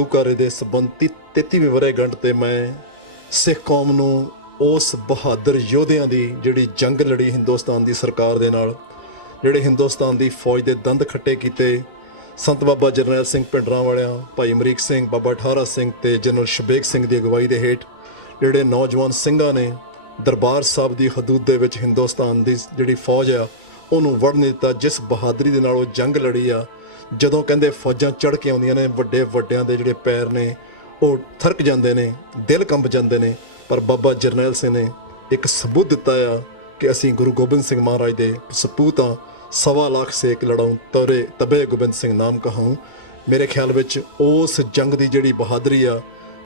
ਗੁਰੂਘਰ ਦੇ ਸੰਬੰਧੀ 33ਵੀਂ ਵਰ੍ਹੇਗੰਢ ਤੇ ਮੈਂ ਸਿੱਖ ਕੌਮ ਨੂੰ ਉਸ ਬਹਾਦਰ ਯੋਧਿਆਂ ਦੀ ਜਿਹੜੀ ਜੰਗ ਲੜੀ ਹਿੰਦੁਸਤਾਨ ਦੀ ਸਰਕਾਰ ਦੇ ਨਾਲ, ਜਿਹੜੇ ਹਿੰਦੁਸਤਾਨ ਦੀ ਫੌਜ ਦੇ ਦੰਦ ਖੱਟੇ ਕੀਤੇ, ਸੰਤ ਬਾਬਾ ਜਰਨੈਲ ਸਿੰਘ ਭਿੰਡਰਾਂਵਾਲਿਆਂ, ਭਾਈ ਅਮਰੀਕ ਸਿੰਘ, ਬਾਬਾ ਠਾਰਾ ਸਿੰਘ ਤੇ ਜਨਰਲ ਸ਼ਬੇਗ ਸਿੰਘ ਦੀ ਅਗਵਾਈ ਦੇ ਹੇਠ ਜਿਹੜੇ ਨੌਜਵਾਨ ਸਿੰਘਾਂ ਨੇ ਦਰਬਾਰ ਸਾਹਿਬ ਦੀ ਹਦੂਦ ਦੇ ਵਿੱਚ ਹਿੰਦੁਸਤਾਨ ਦੀ ਜਿਹੜੀ ਫੌਜ ਆ ਉਹਨੂੰ ਵੜ ਨਹੀਂ ਦਿੱਤਾ। ਜਿਸ ਬਹਾਦਰੀ ਦੇ ਨਾਲ ਉਹ ਜੰਗ ਲੜੀ ਆ, ਜਦੋਂ ਕਹਿੰਦੇ ਫੌਜਾਂ ਚੜ੍ਹ ਕੇ ਆਉਂਦੀਆਂ ਨੇ, ਵੱਡੇ ਵੱਡਿਆਂ ਦੇ ਜਿਹੜੇ ਪੈਰ ਨੇ ਉਹ ਥਰਕ ਜਾਂਦੇ ਨੇ, ਦਿਲ ਕੰਬ ਜਾਂਦੇ ਨੇ। ਪਰ ਬਾਬਾ ਜਰਨੈਲ ਸਿੰਘ ਨੇ ਇੱਕ ਸਬੂਤ ਦਿੱਤਾ ਆ ਕਿ ਅਸੀਂ ਗੁਰੂ ਗੋਬਿੰਦ ਸਿੰਘ ਮਹਾਰਾਜ ਦੇ ਸਪੂਤ ਹਾਂ। 1.25 ਲੱਖ ਸੇਕ ਲੜਾਉਂ ਤਰੇ ਤਬੇ ਗੋਬਿੰਦ ਸਿੰਘ ਨਾਮ ਕਹਾਉਂ। ਮੇਰੇ ਖਿਆਲ ਵਿੱਚ ਉਸ ਜੰਗ ਦੀ ਜਿਹੜੀ ਬਹਾਦਰੀ ਆ,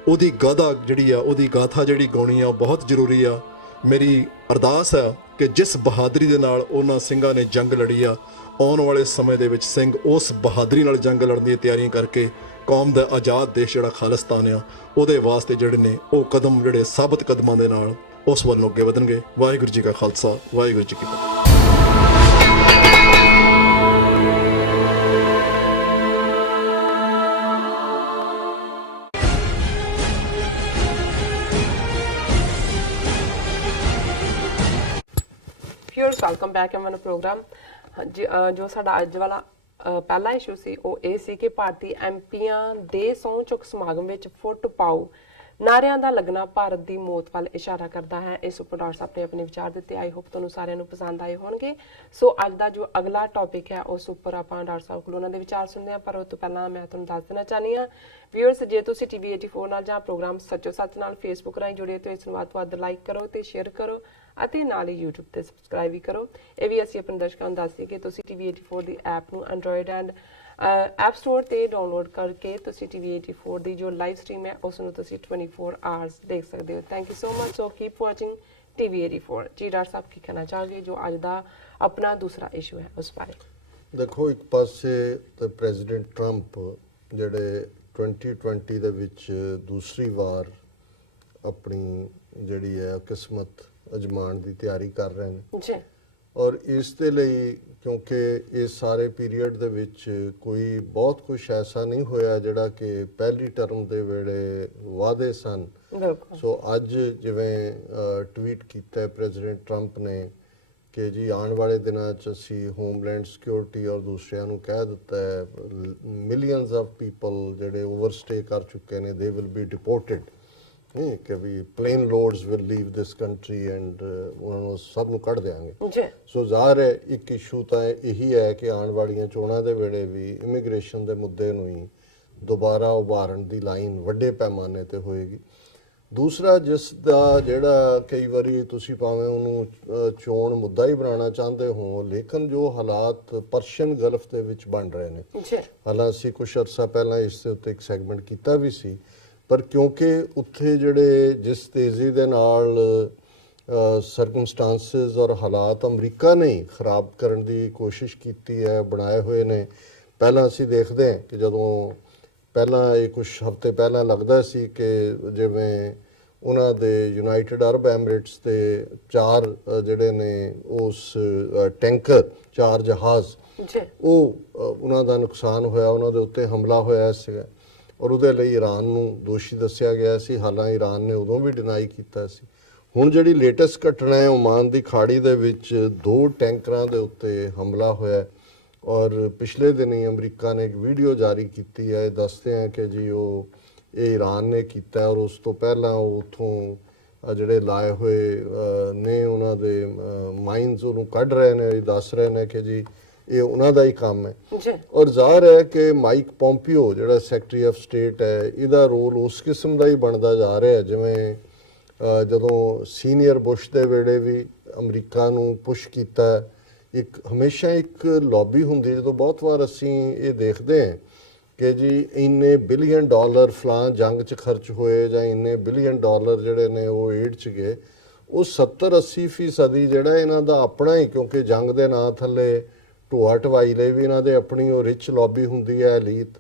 ਉਹਦੀ ਗਾਥਾ ਜਿਹੜੀ ਆ, ਉਹਦੀ ਗਾਥਾ ਜਿਹੜੀ ਗਾਉਣੀ ਆ ਉਹ ਬਹੁਤ ਜ਼ਰੂਰੀ ਆ। ਮੇਰੀ ਅਰਦਾਸ ਆ ਕਿ ਜਿਸ ਬਹਾਦਰੀ ਦੇ ਨਾਲ ਉਹਨਾਂ ਸਿੰਘਾਂ ਨੇ ਜੰਗ ਲੜੀ ਆ, ਆਉਣ ਵਾਲੇ ਸਮੇਂ ਦੇ ਵਿੱਚ ਸਿੰਘ ਉਸ ਬਹਾਦਰੀ ਨਾਲ ਜੰਗ ਲੜਨ ਦੀਆਂ ਤਿਆਰੀਆਂ ਕਰਕੇ ਕੌਮ ਦਾ ਆਜ਼ਾਦ ਦੇਸ਼ ਜਿਹੜਾ ਖਾਲਿਸਤਾਨ ਆ ਉਹਦੇ ਵਾਸਤੇ ਜਿਹੜੇ ਨੇ ਉਹ ਕਦਮ ਜਿਹੜੇ ਸਾਬਤ ਕਦਮਾਂ ਦੇ ਨਾਲ ਉਸ ਵੱਲੋਂ ਅੱਗੇ ਵਧਣਗੇ। ਵਾਹਿਗੁਰੂ ਜੀ ਕਾ ਖਾਲਸਾ, ਵਾਹਿਗੁਰੂ ਜੀ ਕੀ ਫਤਿਹ। Viewers, welcome back in our program. ਜੋ ਸਾਡਾ ਅੱਜ ਵਾਲਾ ਪਹਿਲਾ ਇਸ਼ੂ ਸੀ ਉਹ ਇਹ ਸੀ ਕਿ ਭਾਰਤੀ ਐਮਪੀਆਂ ਦੇ ਸਹੁੰ ਚੁੱਕ ਸਮਾਗਮ ਵਿੱਚ ਫੁੱਟ ਪਾਓ ਨਾਰਿਆਂ ਦਾ ਲੱਗਣਾ ਭਾਰਤ ਦੀ ਮੌਤ ਵੱਲ ਇਸ਼ਾਰਾ ਕਰਦਾ ਹੈ। ਇਸ ਉੱਪਰ ਡਾਕਟਰ ਸਾਹਿਬ ਨੇ ਆਪਣੇ ਵਿਚਾਰ ਦਿੱਤੇ। ਆਈ ਹੋਪ ਤੁਹਾਨੂੰ ਸਾਰਿਆਂ ਨੂੰ ਪਸੰਦ ਆਏ ਹੋਣਗੇ। ਸੋ ਅੱਜ ਦਾ ਜੋ ਅਗਲਾ ਟੌਪਿਕ ਹੈ ਉਸ ਉੱਪਰ ਆਪਾਂ ਡਾਕਟਰ ਸਾਹਿਬ ਕੋਲੋਂ ਉਹਨਾਂ ਦੇ ਵਿਚਾਰ ਸੁਣਦੇ ਹਾਂ। ਪਰ ਉਸ ਤੋਂ ਪਹਿਲਾਂ ਮੈਂ ਤੁਹਾਨੂੰ ਦੱਸ ਦੇਣਾ ਚਾਹੁੰਦੀ ਹਾਂ ਵਿਊਅਰਸ, ਜੇ ਤੁਸੀਂ TV 84 ਨਾਲ ਜਾਂ ਪ੍ਰੋਗਰਾਮ ਸੱਚੋ ਸੱਚ ਨਾਲ ਫੇਸਬੁੱਕ ਰਾਹੀਂ ਜੁੜੇ ਹੋ ਇਸ ਨੂੰ ਵੱਧ ਤੋਂ ਵੱਧ ਲਾਈਕ ਕਰੋ ਤੇ ਸ਼ੇਅਰ ਕਰੋ ਅਤੇ ਨਾਲ ਹੀ YouTube ਤੇ ਸਬਸਕ੍ਰਾਈਬ ਵੀ ਕਰੋ। ਇਹ ਵੀ ਅਸੀਂ ਆਪਣੇ ਦਰਸ਼ਕਾਂ ਨੂੰ ਦੱਸਦੇ ਕਿ ਤੁਸੀਂ TV 84 ਦੀ ਐਪ ਨੂੰ ਐਂਡਰੋਇਡ ਐਂਡ ਐਪ ਸਟੋਰ ਤੇ ਡਾਊਨਲੋਡ ਕਰਕੇ ਤੁਸੀਂ TV 84 ਦੀ ਜੋ ਲਾਈਵ ਸਟ੍ਰੀਮ ਹੈ ਉਸ ਨੂੰ ਤੁਸੀਂ 24 ਆਵਰਸ ਦੇਖ ਸਕਦੇ ਹੋ। Thank you so much. So keep watching TV 84। ਜੀ ਡਾਕਟਰ ਸਾਹਿਬ ਕੀ ਕਹਿਣਾ ਚਾਹੋਗੇ ਜੋ ਅੱਜ ਦਾ ਆਪਣਾ ਦੂਸਰਾ ਇਸ਼ੂ ਹੈ ਉਸ ਬਾਰੇ? ਦੇਖੋ, ਇੱਕ ਪਾਸੇ ਤਾਂ ਪ੍ਰੈਜ਼ੀਡੈਂਟ ਟਰੰਪ ਜਿਹੜੇ 2020 ਦੇ ਵਿੱਚ ਦੂਸਰੀ ਵਾਰ ਆਪਣੀ ਜਿਹੜੀ ਹੈ ਕਿਸਮਤ ਅਜਮਾਉਣ ਦੀ ਤਿਆਰੀ ਕਰ ਰਹੇ ਨੇ ਜੀ, ਔਰ ਇਸ ਦੇ ਲਈ ਕਿਉਂਕਿ ਇਸ ਸਾਰੇ ਪੀਰੀਅਡ ਦੇ ਵਿੱਚ ਕੋਈ ਬਹੁਤ ਕੁਝ ਐਸਾ ਨਹੀਂ ਹੋਇਆ ਜਿਹੜਾ ਕਿ ਪਹਿਲੀ ਟਰਮ ਦੇ ਵੇਲੇ ਵਾਅਦੇ ਸਨ। ਬਿਲਕੁਲ। ਸੋ ਅੱਜ ਜਿਵੇਂ ਟਵੀਟ ਕੀਤਾ ਪ੍ਰੈਜ਼ੀਡੈਂਟ ਟਰੰਪ ਨੇ ਕਿ ਜੀ ਆਉਣ ਵਾਲੇ ਦਿਨਾਂ 'ਚ ਅਸੀਂ ਹੋਮਲੈਂਡ ਸਿਕਿਉਰਿਟੀ ਔਰ ਦੂਸਰਿਆਂ ਨੂੰ ਕਹਿ ਦਿੱਤਾ ਹੈ ਮਿਲੀਅਨਸ ਆਫ ਪੀਪਲ ਜਿਹੜੇ ਓਵਰਸਟੇ ਕਰ ਚੁੱਕੇ ਨੇ ਦੇ ਵਿਲ ਬੀ ਡਿਪੋਰਟਡ, ਕਿ ਵੀ plane loads will leave this country and ਉਹਨਾਂ ਨੂੰ ਸਭ ਨੂੰ ਕੱਢ ਦਿਆਂਗੇ। ਸੋ ਜ਼ਾਹਰ ਹੈ ਇੱਕ ਇਸ਼ੂ ਤਾਂ ਇਹੀ ਹੈ ਕਿ ਆਉਣ ਵਾਲੀਆਂ ਚੋਣਾਂ ਦੇ ਵੇਲੇ ਵੀ ਇਮੀਗ੍ਰੇਸ਼ਨ ਦੇ ਮੁੱਦੇ ਨੂੰ ਹੀ ਦੁਬਾਰਾ ਉਭਾਰਨ ਦੀ ਲਾਈਨ ਵੱਡੇ ਪੈਮਾਨੇ ਤੇ ਹੋਏਗੀ। ਦੂਸਰਾ ਜਿਸ ਦਾ ਜਿਹੜਾ ਕਈ ਵਾਰੀ ਤੁਸੀਂ ਭਾਵੇਂ ਉਹਨੂੰ ਚੋਣ ਮੁੱਦਾ ਹੀ ਬਣਾਉਣਾ ਚਾਹੁੰਦੇ ਹੋ, ਲੇਕਿਨ ਜੋ ਹਾਲਾਤ ਪਰਸ਼ੀਅਨ ਗਲਫ ਦੇ ਵਿੱਚ ਬਣ ਰਹੇ ਨੇ, ਹਾਲਾਂਕਿ ਅਸੀਂ ਕੁਛ ਅਰਸਾ ਪਹਿਲਾਂ ਇਸ ਦੇ ਉੱਤੇ ਇੱਕ ਸੈਗਮੈਂਟ ਕੀਤਾ ਵੀ ਸੀ, ਪਰ ਕਿਉਂਕਿ ਉੱਥੇ ਜਿਹੜੇ ਜਿਸ ਤੇਜ਼ੀ ਦੇ ਨਾਲ ਸਰਕਮਸਟਾਂਸਿਸ ਔਰ ਹਾਲਾਤ ਅਮਰੀਕਾ ਨੇ ਖਰਾਬ ਕਰਨ ਦੀ ਕੋਸ਼ਿਸ਼ ਕੀਤੀ ਹੈ, ਬਣਾਏ ਹੋਏ ਨੇ। ਪਹਿਲਾਂ ਅਸੀਂ ਦੇਖਦੇ ਹਾਂ ਕਿ ਜਦੋਂ ਪਹਿਲਾਂ ਇਹ ਕੁਝ ਹਫ਼ਤੇ ਪਹਿਲਾਂ ਲੱਗਦਾ ਸੀ ਕਿ ਜਿਵੇਂ ਉਹਨਾਂ ਦੇ ਯੂਨਾਈਟਿਡ ਅਰਬ ਐਮਿਰੇਟਸ ਦੇ 4 ਜਿਹੜੇ ਨੇ ਉਸ ਟੈਂਕਰ 4 ਜਹਾਜ਼ ਉਹ ਉਹਨਾਂ ਦਾ ਨੁਕਸਾਨ ਹੋਇਆ, ਉਹਨਾਂ ਦੇ ਉੱਤੇ ਹਮਲਾ ਹੋਇਆ ਸੀਗਾ ਔਰ ਉਹਦੇ ਲਈ ਈਰਾਨ ਨੂੰ ਦੋਸ਼ੀ ਦੱਸਿਆ ਗਿਆ ਸੀ। ਹਾਲਾਂਕਿ ਈਰਾਨ ਨੇ ਉਦੋਂ ਵੀ ਡਿਨਾਈ ਕੀਤਾ ਸੀ। ਹੁਣ ਜਿਹੜੀ ਲੇਟੈਸਟ ਘਟਨਾ ਹੈ ਓਮਾਨ ਦੀ ਖਾੜੀ ਦੇ ਵਿੱਚ 2 ਟੈਂਕਰਾਂ ਦੇ ਉੱਤੇ ਹਮਲਾ ਹੋਇਆ ਔਰ ਪਿਛਲੇ ਦਿਨੀ ਅਮਰੀਕਾ ਨੇ ਇੱਕ ਵੀਡੀਓ ਜਾਰੀ ਕੀਤੀ ਹੈ, ਦੱਸਦੇ ਆ ਕਿ ਜੀ ਇਹ ਈਰਾਨ ਨੇ ਕੀਤਾ ਔਰ ਉਸ ਤੋਂ ਪਹਿਲਾਂ ਉਹ ਉੱਥੋਂ ਜਿਹੜੇ ਲਾਏ ਹੋਏ ਨੇ ਉਹਨਾਂ ਦੇ ਮਾਈਨਸ ਉਹਨੂੰ ਕੱਢ ਰਹੇ ਨੇ, ਦੱਸ ਰਹੇ ਨੇ ਕਿ ਜੀ ਇਹ ਉਹਨਾਂ ਦਾ ਹੀ ਕੰਮ ਹੈ। ਔਰ ਜ਼ਾਹਰ ਹੈ ਕਿ ਮਾਈਕ ਪੋਂਪੀਓ ਜਿਹੜਾ ਸੈਕਟਰੀ ਆਫ ਸਟੇਟ ਹੈ, ਇਹਦਾ ਰੋਲ ਉਸ ਕਿਸਮ ਦਾ ਹੀ ਬਣਦਾ ਜਾ ਰਿਹਾ ਜਿਵੇਂ ਜਦੋਂ ਸੀਨੀਅਰ ਬੁਸ਼ ਦੇ ਵੇਲੇ ਵੀ ਅਮਰੀਕਾ ਨੂੰ ਪੁਸ਼ ਕੀਤਾ। ਇੱਕ ਹਮੇਸ਼ਾ ਇੱਕ ਲੌਬੀ ਹੁੰਦੀ ਹੈ, ਜਦੋਂ ਬਹੁਤ ਵਾਰ ਅਸੀਂ ਇਹ ਦੇਖਦੇ ਹਾਂ ਕਿ ਜੀ ਇੰਨੇ ਬਿਲੀਅਨ ਡਾਲਰ ਫਲਾਂ ਜੰਗ 'ਚ ਖਰਚ ਹੋਏ ਜਾਂ ਇੰਨੇ ਬਿਲੀਅਨ ਡਾਲਰ ਜਿਹੜੇ ਨੇ ਉਹ ਏਡ 'ਚ ਗਏ, ਉਹ 70-80% ਜਿਹੜਾ ਇਹਨਾਂ ਦਾ ਆਪਣਾ ਹੀ, ਕਿਉਂਕਿ ਜੰਗ ਦੇ ਨਾਂ ਥੱਲੇ ਢੋਆ ਢਵਾਈ ਲਈ ਵੀ ਇਹਨਾਂ ਦੇ ਆਪਣੀ ਉਹ ਰਿਚ ਲੌਬੀ ਹੁੰਦੀ ਹੈ, ਐਲੀਟ।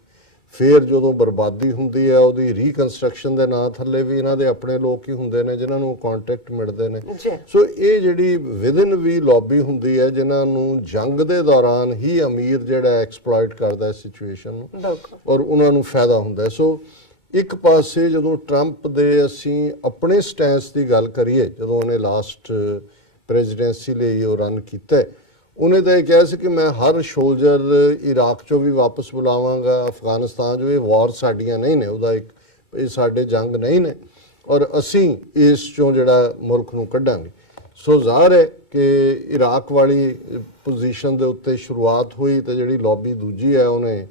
ਫਿਰ ਜਦੋਂ ਬਰਬਾਦੀ ਹੁੰਦੀ ਹੈ ਉਹਦੀ ਰੀਕਨਸਟਰਕਸ਼ਨ ਦੇ ਨਾਂ ਥੱਲੇ ਵੀ ਇਹਨਾਂ ਦੇ ਆਪਣੇ ਲੋਕ ਹੀ ਹੁੰਦੇ ਨੇ ਜਿਨ੍ਹਾਂ ਨੂੰ ਕੰਟੈਕਟ ਮਿਲਦੇ ਨੇ। ਜੀ। ਸੋ ਇਹ ਜਿਹੜੀ ਵਿਦਨ ਵੀ ਲੌਬੀ ਹੁੰਦੀ ਹੈ ਜਿਨ੍ਹਾਂ ਨੂੰ ਜੰਗ ਦੇ ਦੌਰਾਨ ਹੀ ਅਮੀਰ ਜਿਹੜਾ ਐਕਸਪਲੋਇਟ ਕਰਦਾ ਹੈ ਸਿਚੁਏਸ਼ਨ ਨੂੰ ਬਿਲਕੁਲ। ਔਰ ਉਹਨਾਂ ਨੂੰ ਫਾਇਦਾ ਹੁੰਦਾ ਹੈ। ਸੋ ਇੱਕ ਪਾਸੇ ਜਦੋਂ ਟਰੰਪ ਦੇ ਅਸੀਂ ਆਪਣੇ ਸਟੈਂਸ ਦੀ ਗੱਲ ਕਰੀਏ, ਜਦੋਂ ਉਹਨੇ ਲਾਸਟ ਪ੍ਰੈਜ਼ੀਡੈਂਸੀ ਲਈ ਉਹ ਰਨ ਕੀਤਾ, ਉਹਨੇ ਤਾਂ ਇਹ ਕਿਹਾ ਸੀ ਕਿ ਮੈਂ ਹਰ ਸੋਲਜਰ ਇਰਾਕ ਚੋਂ ਵੀ ਵਾਪਸ ਬੁਲਾਵਾਂਗਾ, ਅਫਗਾਨਿਸਤਾਨ 'ਚ ਵੀ ਵਾਰ ਸਾਡੀਆਂ ਨਹੀਂ ਨੇ, ਉਹਦਾ ਇੱਕ ਇਹ ਸਾਡੇ ਜੰਗ ਨਹੀਂ ਨੇ ਔਰ ਅਸੀਂ ਇਸ ਚੋਂ ਜਿਹੜਾ ਮੁਲਕ ਨੂੰ ਕੱਢਾਂਗੇ। ਸੋ ਜ਼ਾਹਰ ਹੈ ਕਿ ਇਰਾਕ ਵਾਲੀ ਪੋਜੀਸ਼ਨ ਦੇ ਉੱਤੇ ਸ਼ੁਰੂਆਤ ਹੋਈ ਤੇ ਜਿਹੜੀ ਲੌਬੀ ਦੂਜੀ ਹੈ ਉਹਨੇ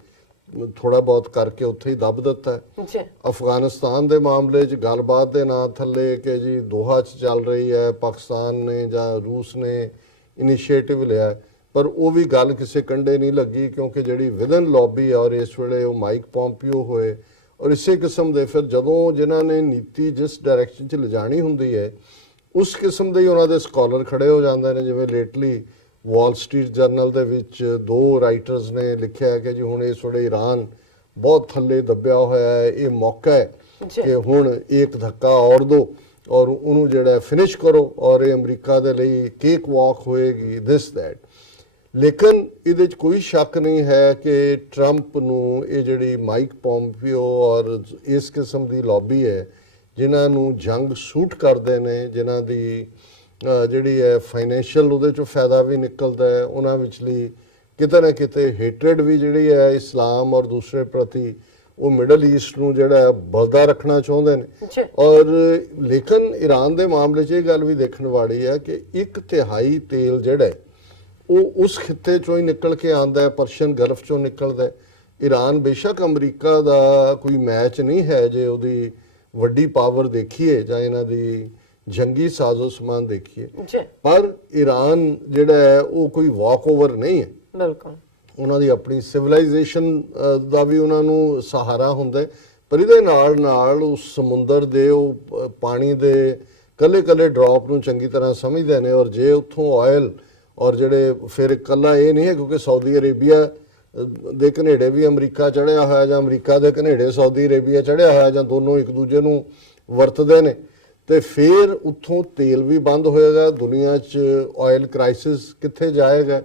ਥੋੜਾ ਬਹੁਤ ਕਰਕੇ ਉੱਥੇ ਹੀ ਦੱਬ ਦਿੱਤਾ। ਜੀ। ਅਫਗਾਨਿਸਤਾਨ ਦੇ ਮਾਮਲੇ 'ਚ ਗੱਲਬਾਤ ਦੇ ਨਾਂ ਥੱਲੇ ਕਿ ਜੀ ਦੋਹਾ 'ਚ ਚੱਲ ਰਹੀ ਹੈ, ਪਾਕਿਸਤਾਨ ਨੇ ਜਾਂ ਰੂਸ ਨੇ ਇਨੀਸ਼ੀਏਟਿਵ ਲਿਆ, ਪਰ ਉਹ ਵੀ ਗੱਲ ਕਿਸੇ ਕੰਢੇ ਨਹੀਂ ਲੱਗੀ ਕਿਉਂਕਿ ਜਿਹੜੀ ਵਿਦਨ ਲੌਬੀ ਆ ਔਰ ਇਸ ਵੇਲੇ ਉਹ ਮਾਈਕ ਪੋਂਪੀਓ ਹੋਏ ਔਰ ਇਸੇ ਕਿਸਮ ਦੇ ਫਿਰ ਜਦੋਂ ਜਿਨ੍ਹਾਂ ਨੇ ਨੀਤੀ ਜਿਸ ਡਾਇਰੈਕਸ਼ਨ 'ਚ ਲਿਜਾਣੀ ਹੁੰਦੀ ਹੈ ਉਸ ਕਿਸਮ ਦੇ ਹੀ ਉਹਨਾਂ ਦੇ ਸਕਾਲਰ ਖੜੇ ਹੋ ਜਾਂਦੇ ਨੇ। ਜਿਵੇਂ ਲੇਟਲੀ ਵਾਲ ਸਟਰੀਟ ਜਰਨਲ ਦੇ ਵਿੱਚ 2 ਰਾਈਟਰਸ ਨੇ ਲਿਖਿਆ ਕਿ ਜੀ ਹੁਣ ਇਸ ਵੇਲੇ ਈਰਾਨ ਬਹੁਤ ਥੱਲੇ ਦੱਬਿਆ ਹੋਇਆ ਹੈ, ਇਹ ਮੌਕਾ ਹੈ ਕਿ ਹੁਣ ਇੱਕ ਧੱਕਾ ਔਰ ਦੋ ਔਰ ਉਹਨੂੰ ਜਿਹੜਾ ਫਿਨਿਸ਼ ਕਰੋ ਔਰ ਇਹ ਅਮਰੀਕਾ ਦੇ ਲਈ ਕੇਕ ਵਾਕ ਹੋਏਗੀ ਦਿਸ ਦੈਟ। ਲੇਕਿਨ ਇਹਦੇ 'ਚ ਕੋਈ ਸ਼ੱਕ ਨਹੀਂ ਹੈ ਕਿ ਟਰੰਪ ਨੂੰ ਇਹ ਜਿਹੜੀ ਮਾਈਕ ਪੋਂਪੀਓ ਔਰ ਇਸ ਕਿਸਮ ਦੀ ਲੌਬੀ ਹੈ ਜਿਨ੍ਹਾਂ ਨੂੰ ਜੰਗ ਸੂਟ ਕਰਦੇ ਨੇ, ਜਿਨ੍ਹਾਂ ਦੀ ਜਿਹੜੀ ਹੈ ਫਾਈਨੈਂਸ਼ੀਅਲ ਉਹਦੇ 'ਚੋਂ ਫਾਇਦਾ ਵੀ ਨਿਕਲਦਾ ਹੈ, ਉਹਨਾਂ ਵਿਚਲੀ ਕਿਤੇ ਨਾ ਕਿਤੇ ਹੇਟਰੇਡ ਵੀ ਜਿਹੜੀ ਹੈ ਇਸਲਾਮ ਔਰ ਦੂਸਰੇ ਪ੍ਰਤੀ ਉਹ ਮਿਡਲ ਈਸਟ ਨੂੰ ਜਿਹੜਾ ਬਲਦਾ ਰੱਖਣਾ ਚਾਹੁੰਦੇ ਨੇ। ਔਰ ਲੇਕਿਨ ਈਰਾਨ ਦੇ ਮਾਮਲੇ 'ਚ ਇਹ ਗੱਲ ਵੀ ਦੇਖਣ ਵਾਲੀ ਹੈ ਕਿ 1/3 ਤੇਲ ਜਿਹੜਾ ਹੈ ਉਹ ਉਸ ਖਿੱਤੇ 'ਚੋਂ ਹੀ ਨਿਕਲ ਕੇ ਆਉਂਦਾ ਹੈ, ਪਰਸ਼ੀਅਨ ਗਲਫ 'ਚੋਂ ਨਿਕਲਦਾ ਹੈ। ਈਰਾਨ ਬੇਸ਼ੱਕ ਅਮਰੀਕਾ ਦਾ ਕੋਈ ਮੈਚ ਨਹੀਂ ਹੈ ਜੇ ਉਹਦੀ ਵੱਡੀ ਪਾਵਰ ਦੇਖੀਏ ਜਾਂ ਇਹਨਾਂ ਦੀ ਜੰਗੀ ਸਾਜ਼ੋ ਸਮਾਨ ਦੇਖੀਏ, ਪਰ ਈਰਾਨ ਜਿਹੜਾ ਹੈ ਉਹ ਕੋਈ ਵਾਕ ਓਵਰ ਨਹੀਂ ਹੈ। ਬਿਲਕੁਲ। ਉਹਨਾਂ ਦੀ ਆਪਣੀ ਸਿਵਲਾਈਜੇਸ਼ਨ ਦਾ ਵੀ ਉਹਨਾਂ ਨੂੰ ਸਹਾਰਾ ਹੁੰਦਾ ਹੈ, ਪਰ ਇਹਦੇ ਨਾਲ ਨਾਲ ਉਸ ਸਮੁੰਦਰ ਦੇ ਉਹ ਪਾਣੀ ਦੇ ਕੱਲੇ ਡ੍ਰੌਪ ਨੂੰ ਚੰਗੀ ਤਰ੍ਹਾਂ ਸਮਝਦੇ ਨੇ ਔਰ ਜੇ ਉੱਥੋਂ ਆਇਲ ਔਰ ਜਿਹੜੇ ਫਿਰ ਇਕੱਲਾ ਇਹ ਨਹੀਂ ਹੈ ਕਿਉਂਕਿ ਸਾਊਦੀ ਅਰੇਬੀਆ ਦੇ ਕਨੇੜੇ ਵੀ ਅਮਰੀਕਾ ਚੜ੍ਹਿਆ ਹੋਇਆ ਜਾਂ ਅਮਰੀਕਾ ਦੇ ਕਨੇੜੇ ਸਾਊਦੀ ਅਰੇਬੀਆ ਚੜ੍ਹਿਆ ਹੋਇਆ ਜਾਂ ਦੋਨੋਂ ਇੱਕ ਦੂਜੇ ਨੂੰ ਵਰਤਦੇ ਨੇ ਤੇ ਫਿਰ ਉੱਥੋਂ ਤੇਲ ਵੀ ਬੰਦ ਹੋਏਗਾ, ਦੁਨੀਆ 'ਚ ਆਇਲ ਕ੍ਰਾਈਸਿਸ ਕਿੱਥੇ ਜਾਏਗਾ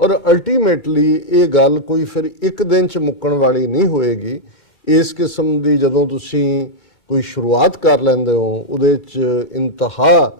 ਔਰ ਅਲਟੀਮੇਟਲੀ ਇਹ ਗੱਲ ਕੋਈ ਫਿਰ ਇੱਕ ਦਿਨ 'ਚ ਮੁੱਕਣ ਵਾਲੀ ਨਹੀਂ ਹੋਏਗੀ। ਇਸ ਕਿਸਮ ਦੀ ਜਦੋਂ ਤੁਸੀਂ ਕੋਈ ਸ਼ੁਰੂਆਤ ਕਰ ਲੈਂਦੇ ਹੋ ਉਹਦੇ 'ਚ ਇੰਤਹਾ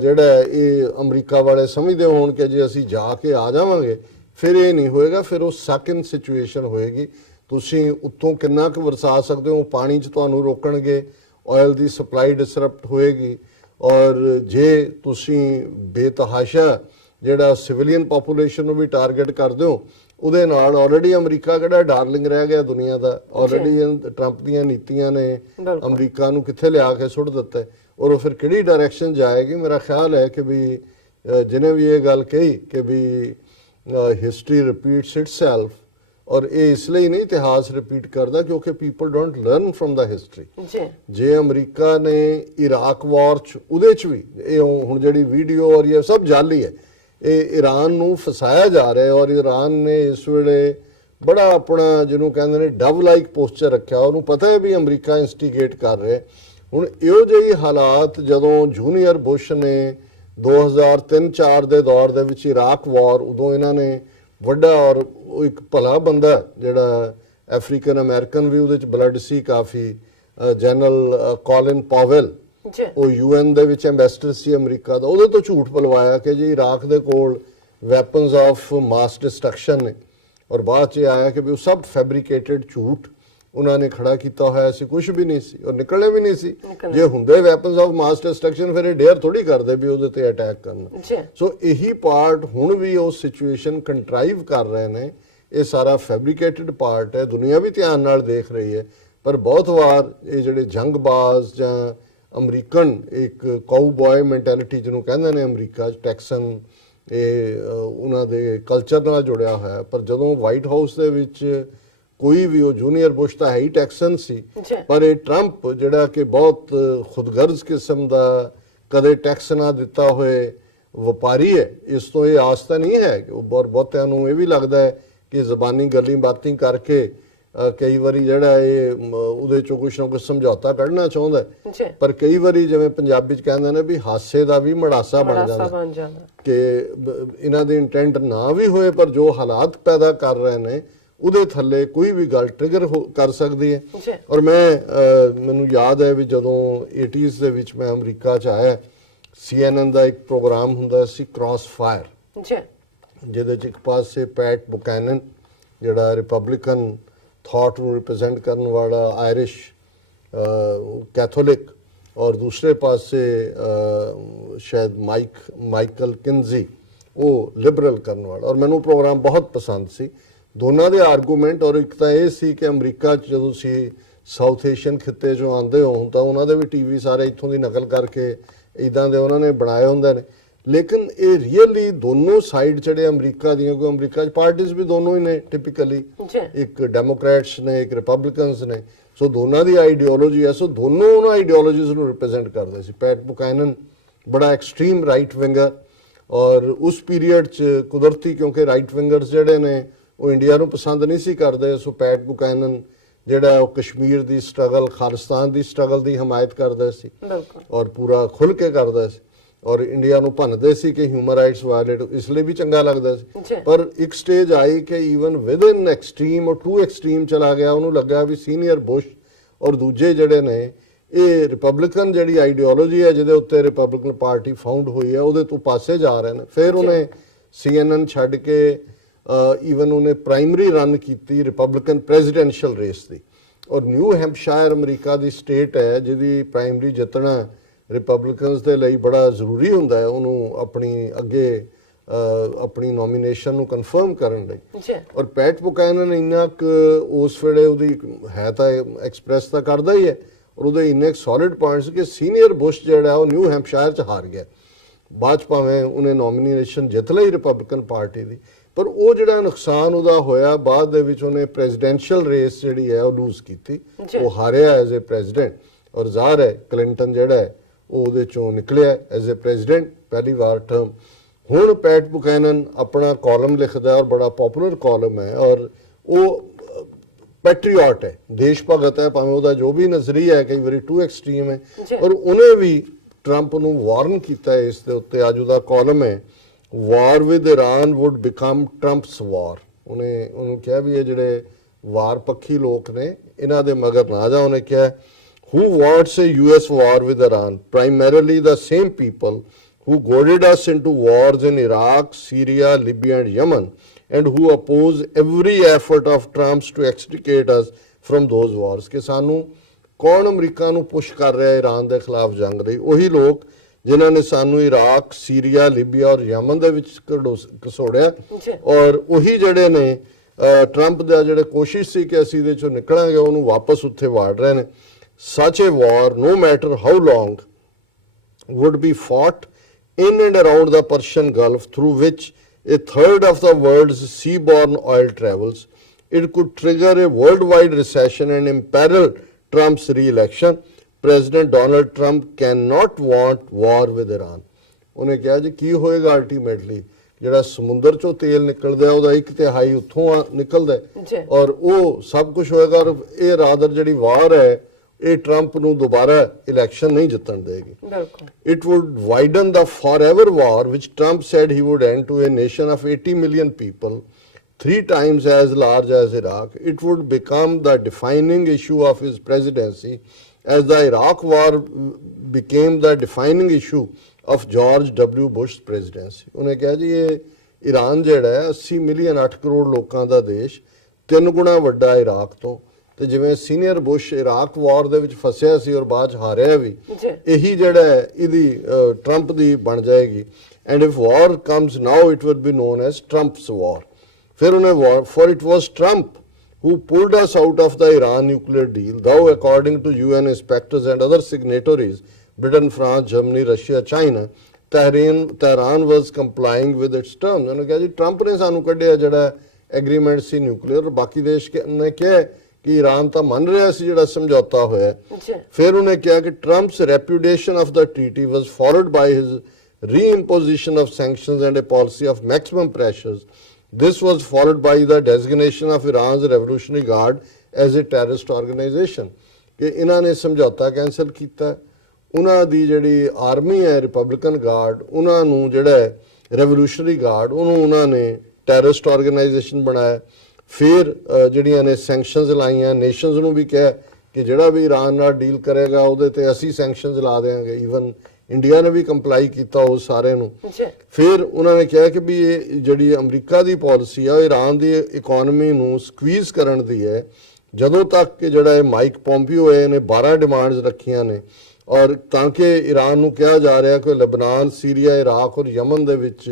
ਜਿਹੜਾ ਇਹ ਅਮਰੀਕਾ ਵਾਲੇ ਸਮਝਦੇ ਹੋਣ ਕਿ ਜੇ ਅਸੀਂ ਜਾ ਕੇ ਆ ਜਾਵਾਂਗੇ ਫਿਰ ਇਹ ਨਹੀਂ ਹੋਏਗਾ, ਫਿਰ ਉਹ ਸੈਕੰਡ ਸਿਚੁਏਸ਼ਨ ਹੋਏਗੀ। ਤੁਸੀਂ ਉੱਤੋਂ ਕਿੰਨਾ ਕੁ ਵਰਸਾ ਸਕਦੇ ਹੋ, ਪਾਣੀ 'ਚ ਤੁਹਾਨੂੰ ਰੋਕਣਗੇ, ਆਇਲ ਦੀ ਸਪਲਾਈ ਡਿਸਰਪਟ ਹੋਏਗੀ ਔਰ ਜੇ ਤੁਸੀਂ ਬੇਤਹਾਸ਼ਾ ਜਿਹੜਾ ਸਿਵਿਲੀਅਨ ਪੋਪੂਲੇਸ਼ਨ ਨੂੰ ਵੀ ਟਾਰਗੇਟ ਕਰਦੇ ਹੋ ਉਹਦੇ ਨਾਲ ਆਲਰੇਡੀ ਅਮਰੀਕਾ ਕਿਹੜਾ ਡਾਰਲਿੰਗ ਰਹਿ ਗਿਆ ਦੁਨੀਆ ਦਾ, ਆਲਰੇਡੀ ਟਰੰਪ ਦੀਆਂ ਨੀਤੀਆਂ ਨੇ ਅਮਰੀਕਾ ਨੂੰ ਕਿੱਥੇ ਲਿਆ ਕੇ ਸੁੱਟ ਦਿੱਤਾ ਔਰ ਉਹ ਫਿਰ ਕਿਹੜੀ ਡਾਇਰੈਕਸ਼ਨ ਜਾਏਗੀ। ਮੇਰਾ ਖਿਆਲ ਹੈ ਕਿ ਵੀ ਜਿਹਨੇ ਵੀ ਇਹ ਗੱਲ ਕਹੀ ਕਿ ਵੀ ਹਿਸਟਰੀ ਰਿਪੀਟਸ ਇਟਸੈਲਫ ਔਰ ਇਹ ਇਸ ਲਈ ਨਹੀਂ ਇਤਿਹਾਸ ਰਿਪੀਟ ਕਰਦਾ ਕਿਉਂਕਿ people don't learn from the history. ਜੇ ਅਮਰੀਕਾ ਨੇ ਇਰਾਕ ਵਾਰ 'ਚ ਉਹਦੇ 'ਚ ਵੀ ਇਹ ਹੁਣ ਜਿਹੜੀ ਵੀਡੀਓ ਔਰ ਇਹ ਸਭ ਜਾਲੀ ਹੈ, ਇਹ ਈਰਾਨ ਨੂੰ ਫਸਾਇਆ ਜਾ ਰਿਹਾ ਔਰ ਈਰਾਨ ਨੇ ਇਸ ਵੇਲੇ ਬੜਾ ਆਪਣਾ ਜਿਹਨੂੰ ਕਹਿੰਦੇ ਨੇ ਡਵ ਲਾਈਕ ਪੋਸਚਰ ਰੱਖਿਆ। ਉਹਨੂੰ ਪਤਾ ਹੈ ਵੀ ਅਮਰੀਕਾ ਇਨਸਟੀਗੇਟ ਕਰ ਰਿਹਾ। ਹੁਣ ਇਹੋ ਜਿਹੀ ਹਾਲਾਤ ਜਦੋਂ ਜੂਨੀਅਰ ਬੁਸ਼ ਨੇ 2003-4 ਦੇ ਦੌਰ ਦੇ ਵਿੱਚ ਇਰਾਕ ਵਾਰ, ਉਦੋਂ ਇਹਨਾਂ ਨੇ ਵੱਡਾ ਔਰ ਉਹ ਇੱਕ ਭਲਾ ਬੰਦਾ ਜਿਹੜਾ ਅਫਰੀਕਨ ਅਮਰੀਕਨ ਵੀ ਉਹਦੇ 'ਚ ਬਲੱਡ ਸੀ ਕਾਫੀ, ਜਨਰਲ ਕੋਲਿਨ ਪਾਵਲ, ਉਹ UN ਦੇ ਵਿੱਚ ਐਮਬੈਸਡਰ ਸੀ ਅਮਰੀਕਾ ਦਾ, ਉਹਦੇ ਤੋਂ ਝੂਠ ਬਲਵਾਇਆ ਕਿ ਜੀ ਇਰਾਕ ਦੇ ਕੋਲ ਵੈਪਨਸ ਆਫ ਮਾਸ ਡਿਸਟਰਕਸ਼ਨ ਨੇ ਔਰ ਬਾਅਦ 'ਚ ਆਇਆ ਕਿ ਵੀ ਉਹ ਸਭ ਫੈਬਰੀਕੇਟਡ ਝੂਠ ਉਹਨਾਂ ਨੇ ਖੜਾ ਕੀਤਾ ਹੋਇਆ ਸੀ, ਕੁਝ ਵੀ ਨਹੀਂ ਸੀ ਔਰ ਨਿਕਲਣੇ ਵੀ ਨਹੀਂ ਸੀ। ਜੇ ਹੁੰਦੇ ਵੈਪਨਸ ਆਫ ਮਾਸ ਡਿਸਟਰਕਸ਼ਨ ਫਿਰ ਇਹ ਡੇਅਰ ਥੋੜੀ ਕਰਦੇ ਵੀ ਉਹਦੇ ਤੇ ਅਟੈਕ ਕਰਨਾ। ਸੋ ਇਹੀ ਪਾਰਟ ਹੁਣ ਵੀ ਉਹ ਸਿਚੁਏਸ਼ਨ ਕੰਟਰਾਈਵ ਕਰ ਰਹੇ ਨੇ, ਇਹ ਸਾਰਾ ਫੈਬਰੀਕੇਟਡ ਪਾਰਟ ਹੈ, ਦੁਨੀਆ ਵੀ ਧਿਆਨ ਨਾਲ ਦੇਖ ਰਹੀ ਹੈ। ਪਰ ਬਹੁਤ ਵਾਰ ਇਹ ਜਿਹੜੇ ਜੰਗਬਾਜ਼ ਜਾਂ ਅਮਰੀਕਨ ਇੱਕ ਕਾਊਬॉय ਮੈਂਟੈਲਿਟੀ ਜਿਹਨੂੰ ਕਹਿੰਦੇ ਨੇ ਅਮਰੀਕਾ 'ਚ, ਟੈਕਸਨ, ਇਹ ਉਹਨਾਂ ਦੇ ਕਲਚਰ ਨਾਲ ਜੁੜਿਆ ਹੋਇਆ। ਪਰ ਜਦੋਂ ਵਾਈਟ ਹਾਊਸ ਦੇ ਵਿੱਚ ਕੋਈ ਵੀ, ਉਹ ਜੂਨੀਅਰ ਬੁਸ਼ ਤਾਂ ਹੈ ਹੀ ਟੈਕਸਨ ਸੀ, ਪਰ ਇਹ ਟਰੰਪ ਜਿਹੜਾ ਕਿ ਬਹੁਤ ਖੁਦਗਰਜ਼ ਕਿਸਮ ਦਾ ਕਦੇ ਟੈਕਸ ਨਾ ਦਿੱਤਾ ਹੋਏ ਵਪਾਰੀ ਹੈ, ਇਸ ਤੋਂ ਇਹ ਆਸ ਤਾਂ ਨਹੀਂ ਹੈ ਕਿ ਉਹ ਬਹੁਤਿਆਂ ਨੂੰ ਇਹ ਵੀ ਲੱਗਦਾ ਹੈ ਕਿ ਜ਼ਬਾਨੀ ਗੱਲਾਂ ਬਾਤਾਂ ਕਰਕੇ ਕਈ ਵਾਰੀ ਜਿਹੜਾ ਇਹ ਉਹਦੇ ਚੋਂ ਕੁਛ ਨਾ ਕੁਛ ਸਮਝੌਤਾ ਕੱਢਣਾ ਚਾਹੁੰਦਾ ਹੈ। ਜੀ ਪਰ ਕਈ ਵਾਰੀ ਜਿਵੇਂ ਪੰਜਾਬੀ ਚ ਕਹਿੰਦੇ ਨੇ ਵੀ ਹਾਸੇ ਦਾ ਵੀ ਮੜਾਸਾ ਬਣ ਮੜਾਸਾ ਜਾਂਦਾ ਬਣ ਜਾਂਦਾ। ਕਿ ਇਹਨਾਂ ਦੇ ਇੰਟੈਂਟ ਨਾ ਵੀ ਹੋਏ ਪਰ ਜੋ ਹਾਲਾਤ ਪੈਦਾ ਕਰ ਰਹੇ ਨੇ ਉਹਦੇ ਥੱਲੇ ਕੋਈ ਵੀ ਗੱਲ ਟ੍ਰਿਗਰ ਕਰ ਸਕਦੀ ਹੈ। ਜੀ ਔਰ ਮੈਨੂੰ ਯਾਦ ਹੈ ਵੀ ਜਦੋਂ 80s ਦੇ ਵਿੱਚ ਮੈਂ ਅਮਰੀਕਾ ਚ ਆਇਆ, CNN ਦਾ ਇੱਕ ਪ੍ਰੋਗਰਾਮ ਹੁੰਦਾ ਸੀ ਕ੍ਰਾਸ ਫਾਇਰ, ਜੀ ਜਿਹਦੇ ਚ ਇੱਕ ਪਾਸੇ ਪੈਟ ਬੁਕੈਨਨ ਜਿਹੜਾ ਰਿਪਬਲਿਕਨ ਥਾਟ ਨੂੰ ਰਿਪਰੈਜ਼ੈਂਟ ਕਰਨ ਵਾਲਾ ਆਇਰਿਸ਼ ਕੈਥੋਲਿਕ, ਔਰ ਦੂਸਰੇ ਪਾਸੇ ਸ਼ਾਇਦ ਮਾਈਕਲ ਕਿੰਜ਼ੀ ਉਹ ਲਿਬਰਲ ਕਰਨ ਵਾਲਾ। ਔਰ ਮੈਨੂੰ ਪ੍ਰੋਗਰਾਮ ਬਹੁਤ ਪਸੰਦ ਸੀ। ਦੋਨਾਂ ਦੇ ਆਰਗੂਮੈਂਟ, ਔਰ ਇੱਕ ਤਾਂ ਇਹ ਸੀ ਕਿ ਅਮਰੀਕਾ 'ਚ ਜਦੋਂ ਤੁਸੀਂ ਸਾਊਥ ਏਸ਼ੀਅਨ ਖਿੱਤੇ 'ਚੋਂ ਆਉਂਦੇ ਹੋ ਤਾਂ ਉਹਨਾਂ ਦੇ ਵੀ ਟੀਵੀ ਸਾਰੇ ਇੱਥੋਂ ਦੀ ਨਕਲ ਕਰਕੇ ਇਦਾਂ ਦੇ ਉਹਨਾਂ ਨੇ ਬਣਾਏ ਹੁੰਦੇ ਨੇ। ਲੇਕਿਨ ਇਹ ਰੀਅਲੀ ਦੋਨੋਂ ਸਾਈਡ ਜਿਹੜੇ ਅਮਰੀਕਾ ਦੀਆਂ, ਕਿਉਂਕਿ ਅਮਰੀਕਾ 'ਚ ਪਾਰਟੀਆਂ ਵੀ ਦੋਨੋਂ ਹੀ ਨੇ ਟਿਪੀਕਲੀ, ਜੀ ਇੱਕ ਡੈਮੋਕ੍ਰੈਟਸ ਨੇ ਇੱਕ ਰਿਪਬਲਿਕਨਸ ਨੇ, ਸੋ ਦੋਨਾਂ ਦੀ ਆਈਡੀਓਲੋਜੀ ਹੈ। ਸੋ ਦੋਨੋਂ ਉਹਨਾਂ ਆਈਡੀਓਲੋਜੀਜ਼ ਨੂੰ ਰਿਪਰੈਜ਼ੈਂਟ ਕਰਦੇ ਸੀ। ਪੈਟ ਬੁਕੈਨਨ ਬੜਾ ਐਕਸਟ੍ਰੀਮ ਰਾਈਟ ਵਿੰਗਰ, ਔਰ ਉਸ ਪੀਰੀਅਡ 'ਚ ਕੁਦਰਤੀ ਕਿਉਂਕਿ ਰਾਈਟ ਵਿੰਗਰਸ ਜਿਹੜੇ ਨੇ ਉਹ ਇੰਡੀਆ ਨੂੰ ਪਸੰਦ ਨਹੀਂ ਸੀ ਕਰਦੇ, ਸੋ ਪੈਟ ਬੁਕੈਨਨ ਜਿਹੜਾ ਉਹ ਕਸ਼ਮੀਰ ਦੀ ਸਟਰਗਲ, ਖਾਲਿਸਤਾਨ ਦੀ ਸਟਰਗਲ ਦੀ ਹਮਾਇਤ ਕਰਦਾ ਸੀ ਬਿਲਕੁਲ। ਔਰ ਪੂਰਾ ਖੁੱਲ੍ਹ ਕੇ ਕਰਦਾ ਸੀ, ਔਰ ਇੰਡੀਆ ਨੂੰ ਭੰਨਦੇ ਸੀ ਕਿ ਹਿਊਮਨ ਰਾਈਟਸ ਵਾਇਲੇਟ, ਇਸ ਲਈ ਵੀ ਚੰਗਾ ਲੱਗਦਾ ਜੀ। ਸੀ। ਪਰ ਇੱਕ ਸਟੇਜ ਆਈ ਕਿ ਈਵਨ ਵਿਦ ਇਨ ਐਕਸਟ੍ਰੀਮ ਔਰ ਟੂ ਐਕਸਟ੍ਰੀਮ ਚਲਾ ਗਿਆ। ਉਹਨੂੰ ਲੱਗਾ ਵੀ ਸੀਨੀਅਰ ਬੁਸ਼ ਔਰ ਦੂਜੇ ਜਿਹੜੇ ਨੇ ਇਹ ਰਿਪਬਲਿਕਨ ਜਿਹੜੀ ਆਈਡੀਓਲੋਜੀ ਹੈ ਜਿਹਦੇ ਉੱਤੇ ਰਿਪਬਲਿਕਨ ਪਾਰਟੀ ਫਾਊਂਡ ਹੋਈ ਹੈ ਉਹਦੇ ਤੋਂ ਪਾਸੇ ਜਾ ਰਹੇ ਨੇ। ਫਿਰ ਉਹਨੇ CNN ਛੱਡ ਕੇ ਈਵਨ ਉਹਨੇ ਪ੍ਰਾਇਮਰੀ ਰਨ ਕੀਤੀ ਰਿਪਬਲਿਕਨ ਪ੍ਰੈਜ਼ੀਡੈਂਸ਼ੀਅਲ ਰੇਸ ਦੀ, ਔਰ ਨਿਊ ਹੈਂਪਸ਼ਾਇਰ ਅਮਰੀਕਾ ਦੀ ਸਟੇਟ ਹੈ ਜਿਹਦੀ ਪ੍ਰਾਇਮਰੀ ਜਿੱਤਣਾ ਰਿਪਬਲਿਕਨਸ ਦੇ ਲਈ ਬੜਾ ਜ਼ਰੂਰੀ ਹੁੰਦਾ ਹੈ ਉਹਨੂੰ ਆਪਣੀ ਅੱਗੇ ਆਪਣੀ ਨੋਮੀਨੇਸ਼ਨ ਨੂੰ ਕਨਫਰਮ ਕਰਨ ਲਈ। ਜੀ ਔਰ ਪੈਟ ਬੁਕੈਨਨ ਇੰਨਾ ਕੁ ਉਸ ਵੇਲੇ ਉਹਦੀ ਹੈ ਤਾਂ ਐਕਸਪ੍ਰੈਸ ਤਾਂ ਕਰਦਾ ਹੀ ਹੈ, ਔਰ ਉਹਦੇ ਇੰਨੇ ਸੋਲਿਡ ਪੁਆਇੰਟਸ ਕਿ ਸੀਨੀਅਰ ਬੁਸ਼ ਜਿਹੜਾ ਉਹ ਨਿਊ ਹੈਂਪਸ਼ਾਇਰ 'ਚ ਹਾਰ ਗਿਆ। ਬਾਅਦ 'ਚ ਭਾਵੇਂ ਉਹਨੇ ਨੋਮੀਨੇਸ਼ਨ ਜਿੱਤ ਲਈ ਰਿਪਬਲਿਕਨ ਪਾਰਟੀ ਦੀ, ਪਰ ਉਹ ਜਿਹੜਾ ਨੁਕਸਾਨ ਉਹਦਾ ਹੋਇਆ ਬਾਅਦ ਦੇ ਵਿੱਚ ਉਹਨੇ ਪ੍ਰੈਜ਼ੀਡੈਂਸ਼ੀਅਲ ਰੇਸ ਜਿਹੜੀ ਹੈ ਉਹ ਲੂਜ਼ ਕੀਤੀ, ਉਹ ਹਾਰਿਆ ਐਜ਼ ਅ ਪ੍ਰੈਜ਼ੀਡੈਂਟ। ਔਰ ਜ਼ਾਹਰ ਹੈ ਕਲਿੰਟਨ ਜਿਹੜਾ ਹੈ ਉਹ ਉਹਦੇ ਚੋਂ ਨਿਕਲਿਆ ਐਜ਼ ਅ ਪ੍ਰੈਜ਼ੀਡੈਂਟ ਪਹਿਲੀ ਵਾਰ ਟਰਮ। ਹੁਣ ਪੈਟ ਬੁਕੈਨਨ ਆਪਣਾ ਕਾਲਮ ਲਿਖਦਾ ਔਰ ਬੜਾ ਪਪੂਲਰ ਕਾਲਮ ਹੈ, ਔਰ ਉਹ ਪੈਟਰੀਆਟ ਹੈ, ਦੇਸ਼ ਭਗਤ ਹੈ, ਭਾਵੇਂ ਉਹਦਾ ਜੋ ਵੀ ਨਜ਼ਰੀਆ ਹੈ ਕਈ ਵਾਰੀ ਟੂ ਐਕਸਟ੍ਰੀਮ ਹੈ। ਔਰ ਉਹਨੇ ਵੀ ਟਰੰਪ ਨੂੰ ਵਾਰਨ ਕੀਤਾ ਹੈ ਇਸ ਦੇ ਉੱਤੇ। ਅੱਜ ਉਹਦਾ ਕਾਲਮ ਹੈ ਵਾਰ ਵਿਦ ਇਰਾਨ ਵੁੱਡ ਬਿਕਮ ਟਰੰਪਸ ਵਾਰ। ਉਹਨੂੰ ਕਿਹਾ ਵੀ ਇਹ ਜਿਹੜੇ ਵਾਰ ਪੱਖੀ ਲੋਕ ਨੇ ਇਹਨਾਂ ਦੇ ਮਗਰ ਨਾ ਜਾ। ਉਹਨੇ ਕਿਹਾ who wants a US war with Iran? Primarily the same people who goaded us into wars in Iraq, Syria, Libya and Yemen, and who oppose every effort of Trump's to extricate us from those wars. ਕਿ ਸਾਨੂੰ ਕੌਣ America ਨੂੰ push ਕਰ ਰਿਹਾ Iran ਦੇ ਖਿਲਾਫ ਜੰਗ ਲਈ? ਉਹੀ ਲੋਕ ਜਿਨ੍ਹਾਂ ਨੇ ਸਾਨੂੰ ਇਰਾਕ, ਸੀਰੀਆ, ਲੀਬੀਆ ਔਰ ਯਮਨ ਦੇ ਵਿੱਚ ਘਸੋੜਿਆ, ਔਰ ਉਹੀ ਜਿਹੜੇ ਨੇ ਟਰੰਪ ਦਾ ਜਿਹੜੇ ਕੋਸ਼ਿਸ਼ ਸੀ ਕਿ ਅਸੀਂ ਇਹਦੇ ਚੋਂ ਨਿਕਲਾਂਗੇ ਉਹਨੂੰ ਵਾਪਸ ਉੱਥੇ ਵਾੜ ਰਹੇ ਨੇ। Such a war, no matter how long, would be fought in and around the Persian Gulf, through which a third of the world's seaborne oil travels. It could trigger a worldwide recession and imperil Trump's re-election. President Donald Trump cannot want war with Iran. ਉਹਨੇ ਕਿਹਾ ਜੀ ਕੀ ਹੋਏਗਾ ultimately, ਜਿਹੜਾ ਸਮੁੰਦਰ ਚੋਂ ਤੇਲ ਨਿਕਲਦਾ ਉਹਦਾ 1/3 ਉੱਥੋਂ ਨਿਕਲਦਾ ਔਰ ਉਹ ਸਭ ਕੁਝ ਹੋਏਗਾ। ਔਰ ਇਹ ਰਾਦਰ ਜਿਹੜੀ ਵਾਰ ਹੈ ਇਹ ਟਰੰਪ ਨੂੰ ਦੁਬਾਰਾ ਇਲੈਕਸ਼ਨ ਨਹੀਂ ਜਿੱਤਣ ਦੇਗੀ। It would widen the forever war which Trump said he would end to a nation of 80 million people, 3 times as large as Iraq. It would become the defining issue of his presidency, as the Iraq war became the defining issue of George W. Bush's presidency. ਉਹਨੇ ਕਿਹਾ ਜੀ ਇਹ Iran ਜਿਹੜਾ ਹੈ 80 million 8 crore ਲੋਕਾਂ ਦਾ ਦੇਸ਼, 3 ਗੁਣਾ ਵੱਡਾ ਇਰਾਕ ਤੋਂ, ਤੇ ਜਿਵੇਂ ਸੀਨੀਅਰ ਬੁਸ਼ ਇਰਾਕ ਵਾਰ ਦੇ ਵਿੱਚ ਫਸਿਆ ਸੀ ਔਰ ਬਾਅਦ ਚ ਹਾਰਿਆ ਵੀ, ਇਹੀ ਜਿਹੜਾ ਇਹਦੀ ਟਰੰਪ ਦੀ ਬਣ ਜਾਏਗੀ। And if war comes now it would be known as Trump's war. ਫਿਰ ਉਹਨੇ war for it was Trump who pulled us out of the Iran nuclear deal, though according to UN inspectors and other signatories, Britain, France, Germany, Russia, China, Tehran was complying with its terms. ਉਹਨੇ ਕਿਹਾ ਜੀ Trump ਨੇ ਸਾਨੂੰ ਕੱਢਿਆ ਜਿਹੜਾ agreement ਸੀ nuclear, ਬਾਕੀ ਦੇਸ਼ ਨੇ ਕਿਹਾ ਕਿ ਈਰਾਨ ਤਾਂ ਮੰਨ ਰਿਹਾ ਸੀ ਜਿਹੜਾ ਸਮਝੌਤਾ ਹੋਇਆ। ਫਿਰ ਉਹਨੇ ਕਿਹਾ ਕਿ ਟਰੰਪਸ repudiation of the treaty was followed by his reimposition of sanctions and a policy of maximum pressures. This was followed by the designation of Iran's Revolutionary Guard as a terrorist organization ਕਿ ਇਹਨਾਂ ਨੇ ਸਮਝੌਤਾ cancel ਕੀਤਾ। ਉਹਨਾਂ ਦੀ ਜਿਹੜੀ army ਹੈ Republican guard, ਉਹਨਾਂ ਨੂੰ ਜਿਹੜਾ ਰੈਵੋਲੂਸ਼ਨਰੀ ਗਾਰਡ, ਉਹਨੂੰ ਉਹਨਾਂ ਨੇ ਟੈਰਰਿਸਟ ਆਰਗੇਨਾਈਜੇਸ਼ਨ ਬਣਾਇਆ। ਫਿਰ ਜਿਹੜੀਆਂ ਨੇ ਸੈਂਕਸ਼ਨਸ ਲਾਈਆਂ, ਨੇਸ਼ਨਸ ਨੂੰ ਵੀ ਕਿਹਾ ਕਿ ਜਿਹੜਾ ਵੀ ਈਰਾਨ ਨਾਲ ਡੀਲ ਕਰੇਗਾ ਉਹਦੇ ਤੇ ਅਸੀਂ ਸੈਂਕਸ਼ਨਸ ਲਾ ਦੇਵਾਂਗੇ। ਈਵਨ ਇੰਡੀਆ ਨੇ ਵੀ ਕੰਪਲਾਈ ਕੀਤਾ ਉਸ ਸਾਰੇ ਨੂੰ। ਫਿਰ ਉਹਨਾਂ ਨੇ ਕਿਹਾ ਕਿ ਵੀ ਇਹ ਜਿਹੜੀ ਅਮਰੀਕਾ ਦੀ ਪਾਲਿਸੀ ਆ ਉਹ ਈਰਾਨ ਦੀ ਇਕਨੋਮੀ ਨੂੰ ਸਕਵੀਜ਼ ਕਰਨ ਦੀ ਹੈ। ਜਦੋਂ ਤੱਕ ਕਿ ਜਿਹੜਾ ਇਹ ਮਾਈਕ ਪੋਂਪੀਓ ਹੈ ਨੇ 12 ਡਿਮਾਂਡਸ ਰੱਖੀਆਂ ਨੇ, ਔਰ ਤਾਂ ਕਿ ਈਰਾਨ ਨੂੰ ਕਿਹਾ ਜਾ ਰਿਹਾ ਕਿ ਲਬਨਾਨ, ਸੀਰੀਆ, ਇਰਾਕ ਔਰ ਯਮਨ ਦੇ ਵਿੱਚ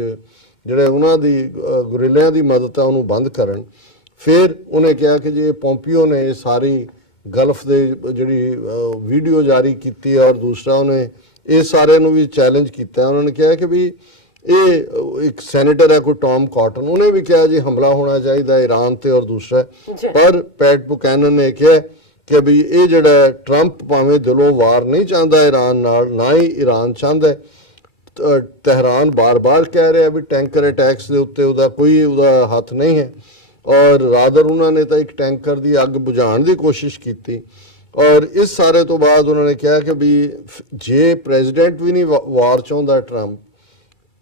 ਜਿਹੜੇ ਉਹਨਾਂ ਦੀ ਗੁਰਿਲਿਆਂ ਦੀ ਮਦਦ ਹੈ ਉਹਨੂੰ ਬੰਦ ਕਰਨ। ਫਿਰ ਉਹਨੇ ਕਿਹਾ ਕਿ ਜੇ ਪੋਂਪੀਓ ਨੇ ਇਹ ਸਾਰੀ ਗਲਫ ਦੇ ਜਿਹੜੀ ਵੀਡੀਓ ਜਾਰੀ ਕੀਤੀ ਹੈ, ਔਰ ਦੂਸਰਾ ਉਹਨੇ ਇਹ ਸਾਰਿਆਂ ਨੂੰ ਵੀ ਚੈਲੰਜ ਕੀਤਾ। ਉਹਨਾਂ ਨੇ ਕਿਹਾ ਕਿ ਵੀ ਇਹ ਇੱਕ ਸੈਨੇਟਰ ਹੈ ਕੋਈ ਟੌਮ ਕਾਟਨ, ਉਹਨੇ ਵੀ ਕਿਹਾ ਜੀ ਹਮਲਾ ਹੋਣਾ ਚਾਹੀਦਾ ਈਰਾਨ ਤੇ। ਔਰ ਦੂਸਰਾ ਪਰ ਪੈਟ ਬੁਕੈਨਨ ਨੇ ਕਿਹਾ ਕਿ ਵੀ ਇਹ ਜਿਹੜਾ ਟਰੰਪ ਭਾਵੇਂ ਦਿਲੋਂ ਵਾਰ ਨਹੀਂ ਚਾਹੁੰਦਾ ਈਰਾਨ ਨਾਲ, ਨਾ ਹੀ ਈਰਾਨ ਚਾਹੁੰਦਾ। ਤਹਿਰਾਨ ਬਾਰ-ਬਾਰ ਕਹਿ ਰਿਹਾ ਵੀ ਟੈਂਕਰ ਅਟੈਕਸ ਦੇ ਉੱਤੇ ਉਹਦਾ ਹੱਥ ਨਹੀਂ ਹੈ, ਔਰ ਰਾਦਰ ਉਹਨਾਂ ਨੇ ਤਾਂ ਇੱਕ ਟੈਂਕਰ ਦੀ ਅੱਗ ਬੁਝਾਉਣ ਦੀ ਕੋਸ਼ਿਸ਼ ਕੀਤੀ। ਔਰ ਇਸ ਸਾਰੇ ਤੋਂ ਬਾਅਦ ਉਹਨਾਂ ਨੇ ਕਿਹਾ ਕਿ ਵੀ ਜੇ ਪ੍ਰੈਜ਼ੀਡੈਂਟ ਵੀ ਨਹੀਂ ਵਾਰ ਚਾਹੁੰਦਾ, ਟਰੰਪ,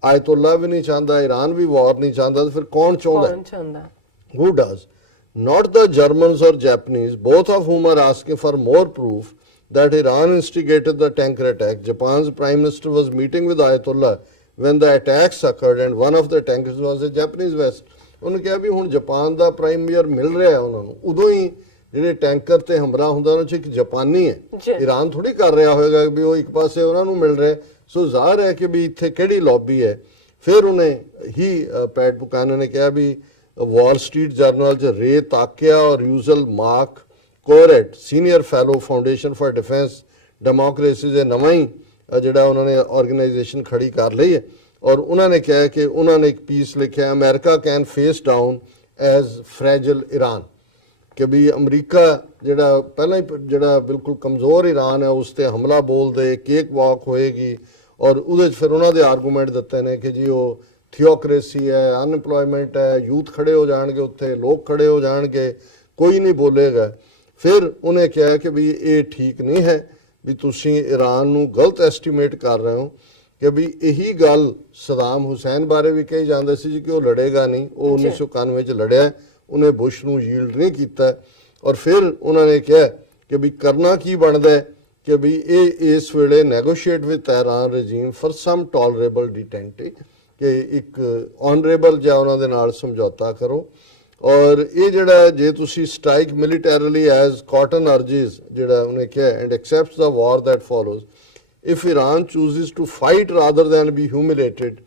ਆਇਤੁੱਲਾ ਵੀ ਨਹੀਂ ਚਾਹੁੰਦਾ, ਈਰਾਨ ਵੀ ਵਾਰ ਨਹੀਂ ਚਾਹੁੰਦਾ, ਤਾਂ ਫਿਰ ਕੌਣ ਚਾਹੁੰਦਾ? Who does? Not the Germans or Japanese, both of whom are asking for more proof that Iran instigated the tanker attack. Japan's prime minister was meeting with Ayatollah when the attacks occurred and one of the tankers was a Japanese vessel. ਉਹਨੇ ਕਿਹਾ ਵੀ ਹੁਣ Japan ਦਾ prime minister ਮਿਲ ਰਿਹਾ ਉਹਨਾਂ ਨੂੰ, ਉਦੋਂ ਹੀ ਜਿਹੜੇ tanker ਤੇ ਹਮਲਾ ਹੁੰਦਾ ਉਹਨਾਂ 'ਚ ਇੱਕ ਜਾਪਾਨੀ ਹੈ। ਈਰਾਨ ਥੋੜੀ ਕਰ ਰਿਹਾ ਹੋਵੇਗਾ ਵੀ ਉਹ ਇੱਕ ਪਾਸੇ ਉਹਨਾਂ ਨੂੰ ਮਿਲ ਰਿਹਾ। ਸੋ ਜ਼ਾਹਰ ਹੈ ਕਿ ਵੀ ਇੱਥੇ ਕਿਹੜੀ ਲੌਬੀ ਹੈ। ਫਿਰ ਉਹਨੇ ਹੀ ਪੈਟ ਬੁਕਾਨਨ ਨੇ ਕਿਹਾ ਵੀ ਵਾਲ ਸਟਰੀਟ ਜਰਨਲ 'ਚ ਰੇ ਤਾਕਿਆ ਔਰ Reuel Marc Gerecht senior fellow Foundation for Defense Democracy ਦੇ ਨਵਾਂ ਹੀ ਜਿਹੜਾ ਉਹਨਾਂ ਨੇ ਆਰਗੇਨਾਈਜੇਸ਼ਨ ਖੜੀ ਕਰ ਲਈ ਹੈ। ਔਰ ਉਹਨਾਂ ਨੇ ਕਿਹਾ ਕਿ ਉਹਨਾਂ ਨੇ ਇੱਕ ਪੀਸ ਲਿਖਿਆ, America can face down as fragile Iran, ਕਿ ਵੀ ਅਮਰੀਕਾ ਜਿਹੜਾ ਪਹਿਲਾਂ ਹੀ ਜਿਹੜਾ ਬਿਲਕੁਲ ਕਮਜ਼ੋਰ ਈਰਾਨ ਹੈ ਉਸ ਤੇ ਹਮਲਾ ਬੋਲਦੇ, ਕੇਕ ਵਾਕ ਹੋਏਗੀ। ਔਰ ਉਹਦੇ 'ਚ ਫਿਰ ਉਹਨਾਂ ਦੇ ਆਰਗੂਮੈਂਟ ਦਿੱਤੇ ਨੇ ਕਿ ਜੀ ਉਹ ਥਿਓਕ੍ਰੇਸੀ ਹੈ, ਅਨਪਲੋਇਮੈਂਟ ਹੈ, ਯੂਥ ਖੜੇ ਹੋ ਜਾਣਗੇ ਉੱਥੇ, ਲੋਕ ਖੜੇ ਹੋ ਜਾਣਗੇ, ਕੋਈ ਨਹੀਂ ਬੋਲੇਗਾ। ਫਿਰ ਉਹਨੇ ਕਿਹਾ ਕਿ ਵੀ ਇਹ ਠੀਕ ਨਹੀਂ ਹੈ ਵੀ ਤੁਸੀਂ ਈਰਾਨ ਨੂੰ ਗਲਤ ਐਸਟੀਮੇਟ ਕਰ ਰਹੇ ਹੋ, ਕਿ ਵੀ ਇਹੀ ਗੱਲ ਸਦਾਮ ਹੁਸੈਨ ਬਾਰੇ ਵੀ ਕਹੀ ਜਾਂਦੇ ਸੀ ਜੀ ਕਿ ਉਹ ਲੜੇਗਾ ਨਹੀਂ, ਉਹ 1991 ਚ ਲੜਿਆ, ਉਹਨੇ ਬੁਸ਼ ਨੂੰ ਯੀਲਡ ਨਹੀਂ ਕੀਤਾ। ਔਰ ਫਿਰ ਉਹਨਾਂ ਨੇ ਕਿਹਾ ਕਿ ਵੀ ਕਰਨਾ ਕੀ ਬਣਦਾ ਕਿ ਵੀ ਇਹ ਇਸ ਵੇਲੇ negotiate with Tehran regime for some tolerable detente, ਕਿ ਇੱਕ ਆਨਰੇਬਲ ਜਿਹਾ ਉਹਨਾਂ ਦੇ ਨਾਲ ਸਮਝੌਤਾ ਕਰੋ। ਔਰ ਇਹ ਜਿਹੜਾ ਜੇ ਤੁਸੀਂ strike militarily as Cotton urges, ਜਿਹੜਾ ਉਹਨੇ ਕਿਹਾ, and accepts the war that follows if Iran chooses to fight rather than be humiliated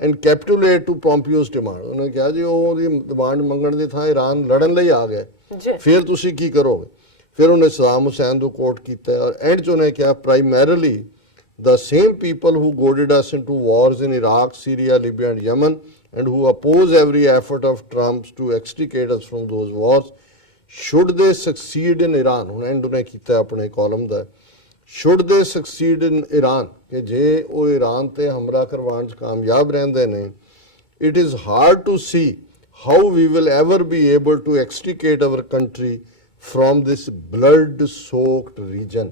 and capitulate to Pompeo's demand, ਉਹਨੇ ਕਿਹਾ ਜੀ ਉਹਦੀ ਡਿਮਾਂਡ ਮੰਗਣ ਦੀ ਥਾਂ ਈਰਾਨ ਲੜਨ ਲਈ ਆ ਗਏ, ਫਿਰ ਤੁਸੀਂ ਕੀ ਕਰੋਗੇ? ਫਿਰ ਉਹਨੇ ਸਦਾਮ ਹੁਸੈਨ ਨੂੰ ਕੋਟ ਕੀਤਾ ਔਰ ਐਂਡ 'ਚ ਉਹਨੇ ਕਿਹਾ primarily the same people who goaded us into wars in Iraq, Syria, Libya and Yemen and who oppose every effort of Trump to extricate us from those wars, should they succeed in Iran, ਹੁਣ and ਉਹਨੇ ਕੀਤਾ ਆਪਣੇ column the, should they succeed in Iran, ਕਿ ਜੇ ਉਹ Iran ਤੇ ਹਮਲਾ ਕਰਵਾਉਣ 'ਚ ਕਾਮਯਾਬ ਰਹਿੰਦੇ ਨੇ, it is hard to see how we will ever be able to extricate our country from this blood soaked region,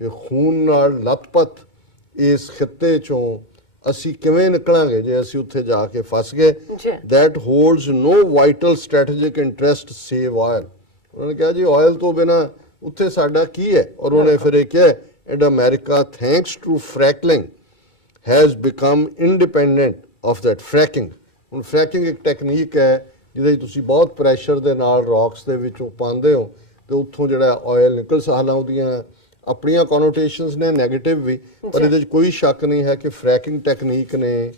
ਕਿ ਖੂਨ ਨਾਲ ਲਤਪਤ ਇਸ ਖਿੱਤੇ 'ਚੋਂ ਅਸੀਂ ਕਿਵੇਂ ਨਿਕਲਾਂਗੇ ਜੇ ਅਸੀਂ ਉੱਥੇ ਜਾ ਕੇ ਫਸ ਗਏ। that holds no vital strategic interest save oil, ਉਹਨਾਂ ਨੇ ਕਿਹਾ ਜੀ ਆਇਲ ਤੋਂ ਬਿਨਾਂ ਉੱਥੇ ਸਾਡਾ ਕੀ ਹੈ? ਔਰ ਉਹਨੇ ਫਿਰ ਇਹ ਕਿਹਾ and America thanks to fracking has become independent of that fracking. ਹੁਣ ਫ੍ਰੈਕਿੰਗ ਇੱਕ ਟੈਕਨੀਕ ਹੈ ਜਿਹਦੇ 'ਚ ਤੁਸੀਂ ਬਹੁਤ ਪ੍ਰੈਸ਼ਰ ਦੇ ਨਾਲ ਰੌਕਸ ਦੇ ਵਿੱਚੋਂ ਪਾਉਂਦੇ ਹੋ ਤੇ ਉੱਥੋਂ ਜਿਹੜਾ ਆਇਲ ਨਿਕਲ ਸਕਦਾ। ਉਹਦੀਆਂ ਆਪਣੀਆਂ ਕੋਨੋਟੇਸ਼ਨਸ ਨੇ ਨੈਗੇਟਿਵ ਵੀ, ਪਰ ਇਹਦੇ 'ਚ ਕੋਈ ਸ਼ੱਕ ਨਹੀਂ ਹੈ ਕਿ ਫ੍ਰੈਕਿੰਗ ਟੈਕਨੀਕ ਨੇ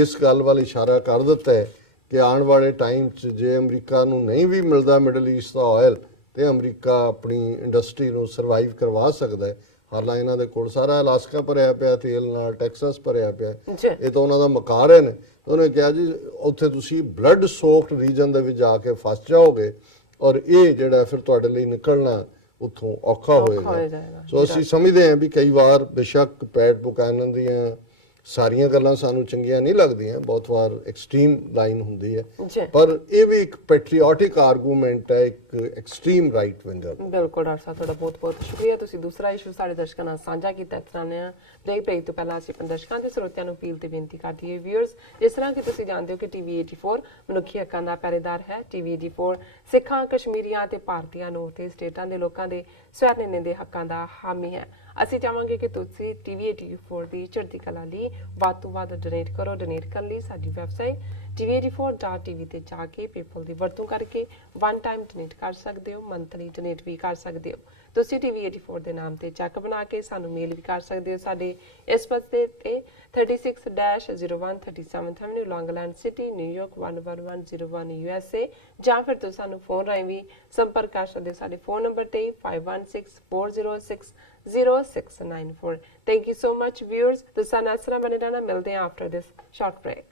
ਇਸ ਗੱਲ ਵੱਲ ਇਸ਼ਾਰਾ ਕਰ ਦਿੱਤਾ ਹੈ ਕਿ ਆਉਣ ਵਾਲੇ ਟਾਈਮ 'ਚ ਜੇ ਅਮਰੀਕਾ ਨੂੰ ਨਹੀਂ ਵੀ ਮਿਲਦਾ ਮਿਡਲ ਈਸਟ ਦਾ ਆਇਲ, ਤੇ ਅਮਰੀਕਾ ਆਪਣੀ ਇੰਡਸਟਰੀ ਨੂੰ ਸਰਵਾਈਵ ਕਰਵਾ ਸਕਦਾ ਹੈ। ਹਾਲਾਂਕਿ ਇਹਨਾਂ ਦੇ ਕੋਲ ਸਾਰਾ ਅਲਾਸਕਾ ਭਰਿਆ ਪਿਆ ਤੇਲ ਨਾਲ, ਟੈਕਸਸ ਭਰਿਆ ਪਿਆ, ਇਹ ਤਾਂ ਉਹਨਾਂ ਦਾ ਮਕਾਰ ਨੇ। ਉਹਨੇ ਕਿਹਾ ਜੀ ਉੱਥੇ ਤੁਸੀਂ ਬਲੱਡ ਸੋਕਡ ਰੀਜਨ ਦੇ ਵਿੱਚ ਜਾ ਕੇ ਫਸ ਜਾਓਗੇ ਔਰ ਇਹ ਜਿਹੜਾ ਫਿਰ ਤੁਹਾਡੇ ਲਈ ਨਿਕਲਣਾ ਉੱਥੋਂ ਔਖਾ ਹੋਏਗਾ। ਸੋ ਅਸੀਂ ਸਮਝਦੇ ਹਾਂ ਵੀ ਕਈ ਵਾਰ ਬੇਸ਼ੱਕ ਪੈਟ ਬੁਕਾਨਨ ਦੀਆਂ ਸਾਰੀਆਂ ਗੱਲਾਂ ਸਾਨੂੰ ਚੰਗੀਆਂ ਨਹੀਂ ਲੱਗਦੀਆਂ, ਬਹੁਤ ਵਾਰ ਐਕਸਟ੍ਰੀਮ ਲਾਈਨ ਹੁੰਦੀ ਹੈ, ਜੀ ਪਰ ਇਹ ਵੀ ਇੱਕ ਪੈਟਰੀਓਟਿਕ ਆਰਗੂਮੈਂਟ ਹੈ ਇੱਕ ਐਕਸਟ੍ਰੀਮ ਰਾਈਟ ਵਿੰਗਰ। ਬਿਲਕੁਲ ਡਾਕਟਰ ਸਾਹਿਬ, ਤੁਹਾਡਾ ਬਹੁਤ ਬਹੁਤ ਸ਼ੁਕਰੀਆ। ਤੁਸੀਂ ਦੂਸਰਾ ਇਸ਼ੂ ਸਾਡੇ ਦਰਸ਼ਕਾਂ ਨਾਲ ਸਾਂਝਾ ਕੀਤਾ। ਇਸ ਤਰ੍ਹਾਂ ਨੇ ਬ੍ਰੇਕ ਤੋਂ ਪਹਿਲਾਂ ਅਸੀਂ ਆਪਣੇ ਦਰਸ਼ਕਾਂ ਤੇ ਸਰੋਤਿਆਂ ਨੂੰ ਅਪੀਲ ਤੇ ਬੇਨਤੀ ਕਰਦੀ ਹੈ ਵਿਊਅਰਸ, ਜਿਸ ਤਰ੍ਹਾਂ ਕਿ ਤੁਸੀਂ ਜਾਣਦੇ ਹੋ ਕਿ ਟੀਵੀ 84 ਮਨੁੱਖੀ ਹੱਕਾਂ ਦਾ ਪਹਿਰੇਦਾਰ ਹੈ। ਟੀਵੀ 84 ਸਿੱਖਾਂ, ਕਸ਼ਮੀਰੀਆਂ ਤੇ ਭਾਰਤੀਆਂ ਨੂੰ ਤੇ ਸਟੇਟਾਂ ਦੇ ਲੋਕਾਂ ਦੇ ਸਵੈ-ਨਿਰਣੇ ਦੇ ਹੱਕਾਂ ਦਾ ਹਾਮੀ ਹੈ। ਅਸੀਂ ਚਾਹਾਂਗੇ ਕਿ ਤੁਸੀਂ ਟੀਵੀ 84 ਦੀ ਚੜ੍ਹਦੀ ਕਲਾ ਲਈ ਵੱਧ ਤੋਂ ਵੱਧ ਡੋਨੇਟ ਕਰੋ। ਡੋਨੇਟ ਕਰਨ ਲਈ ਸਾਡੀ ਵੈਬਸਾਈਟ tv84.tv ਤੇ ਜਾ ਕੇ ਪੇਪਲ ਦੀ ਵਰਤੋਂ ਕਰਕੇ ਵਨ ਟਾਈਮ ਡੋਨੇਟ ਕਰ ਸਕਦੇ ਹੋ, ਮੰਥਲੀ ਡੋਨੇਟ ਵੀ ਕਰ ਸਕਦੇ ਹੋ। ਤੁਸੀਂ ਟੀਵੀ 84 ਦੇ ਨਾਮ ਤੇ ਚੈੱਕ ਬਣਾ ਕੇ ਸਾਨੂੰ ਮੇਲ ਵੀ ਕਰ ਸਕਦੇ ਹੋ। ਸਾਡੇ ਇਸ ਪਤੇ ਤੇ 36-01 37th Avenue, Long Island City, New York 11101 USA, ਜਾਂ ਫਿਰ ਤੁਸੀਂ ਸਾਨੂੰ ਫੋਨ ਰਾਹੀਂ ਵੀ ਸੰਪਰਕ ਕਰ ਸਕਦੇ ਹੋ ਸਾਡੇ ਫੋਨ ਨੰਬਰ ਤੇ 5164060694। Thank you so much viewers. ਤੁਸੀਂ ਨਾਲ ਇਸ ਤਰ੍ਹਾਂ ਬਣੇ ਰਹਿਣਾ। ਮਿਲਦੇ ਹਾਂ ਆਫਟਰ ਦਿਸ ਸ਼ਾਰਟ ਬ੍ਰੇਕ।